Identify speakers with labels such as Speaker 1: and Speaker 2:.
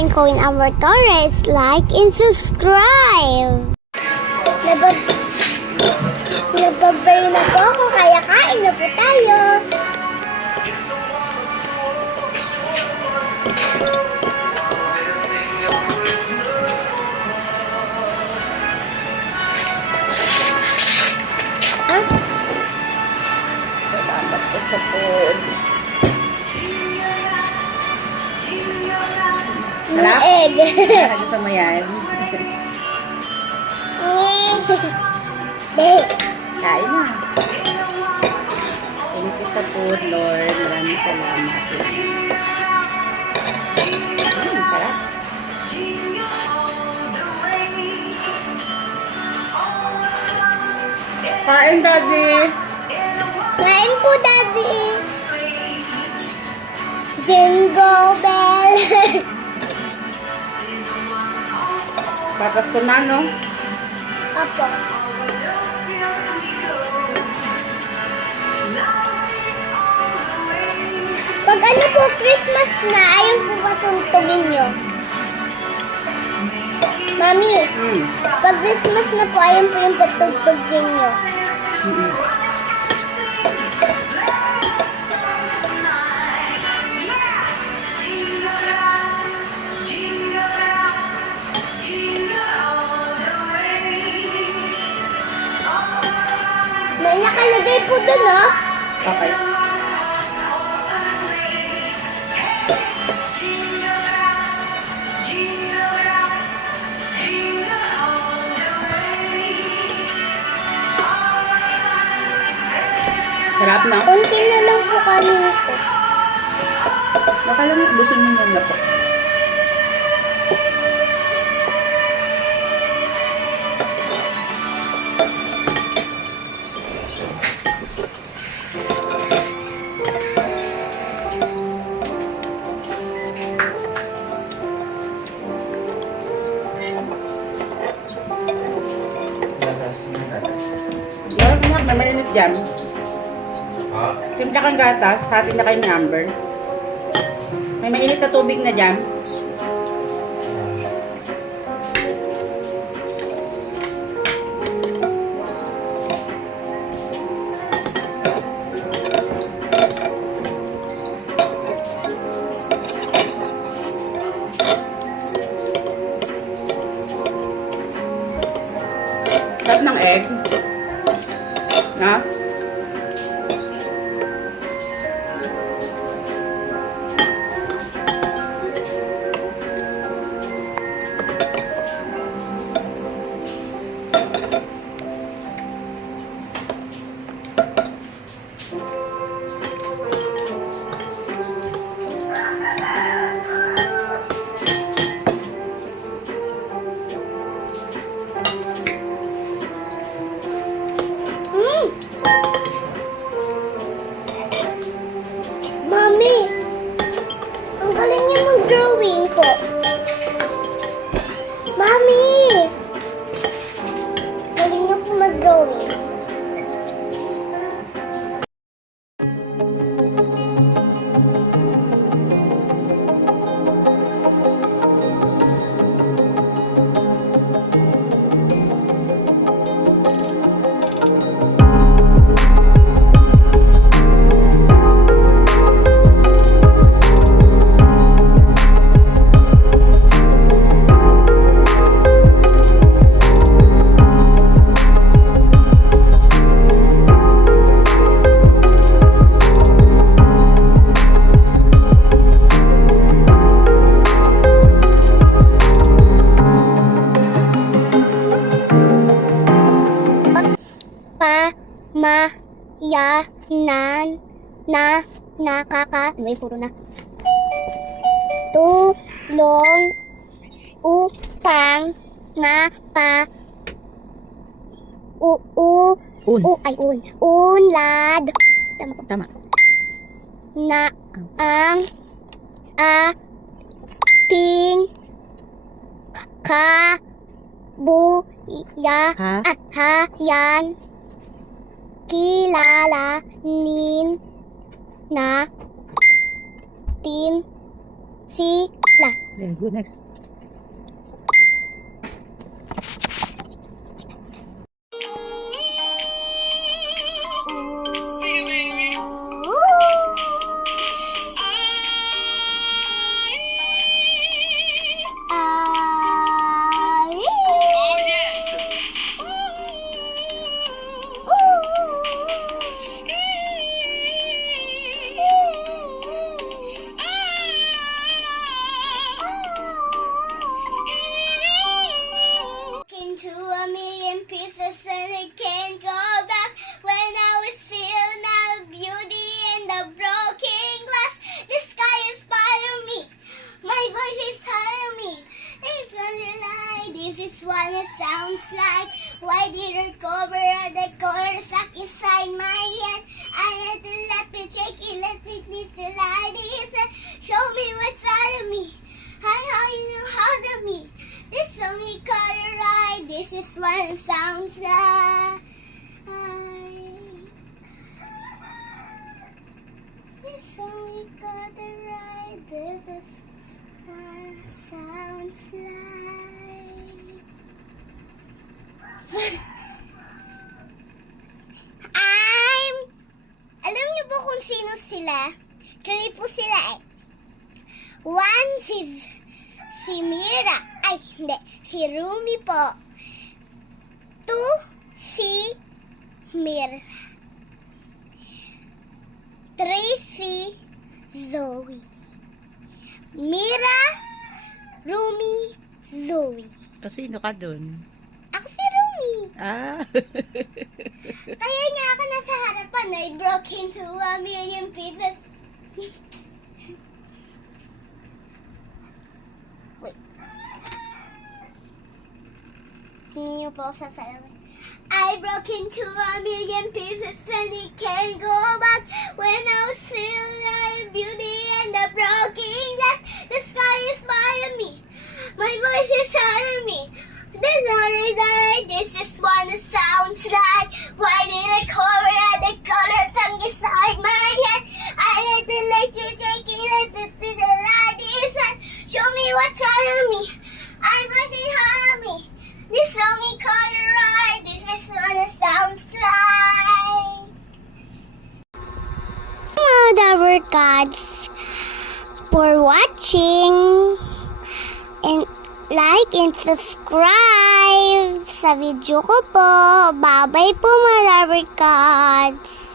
Speaker 1: I'm Coin Amor Torres. Like and subscribe! Nabab... Nababay na po ako, kaya kain na po tayo. Ah,
Speaker 2: Salamat po sa food. Sarap?
Speaker 1: egg.
Speaker 2: Kaya gusto mo yan? Kain na. Thank you sa food, Lord. Maraming salamat. Mm, sarap. Kain, Daddy.
Speaker 1: Kain po, Daddy. Jingle bell.
Speaker 2: Papat ko na, no?
Speaker 1: Apo. Pag ano po, Christmas na, ayun po ba tungtugin nyo? Mami,
Speaker 2: Mm.
Speaker 1: pag Christmas na po, ayun po yung patugtugin nyo. Po dun, oh.
Speaker 2: Okay. Sarap na.
Speaker 1: Kunti na lang po kami po.
Speaker 2: Baka lang ubusin mo muna po. Malinit dyan. Timpla kang gatas, hati na kayo ni Amber. May mainit na tubig na dyan. Sarap ng egg. Na?
Speaker 1: Mm. Nan, na, nakaka, may puro na. Tulong, upang, pa, u, u,
Speaker 2: Un.
Speaker 1: u, ay, un, unlad, tama po,
Speaker 2: Tama.
Speaker 1: na, ang, a, ting, ka, bu, ya,
Speaker 2: Ha?
Speaker 1: ah, ha, yan, kilala, nin, na, tin, si, Lang.
Speaker 2: Okay, go next.
Speaker 1: Is it sounds like. This only color right. This is it sounds like. I'm... Alam niyo ba kung sino sila? Three po sila eh. One si, si Mira. Ay, hindi. Si Rumi po. Two, si Mira. Three, si Zoe. Mira, Rumi, Zoe.
Speaker 2: O, sino ka dun?
Speaker 1: Ako si Rumi.
Speaker 2: Ah.
Speaker 1: Kaya nga ako nasa harapan I broke into a million pieces. Po. I broke into a million pieces and it can't go back. When I our gods, for watching and like and subscribe sa video ko po. Bye-bye po mga lover gods.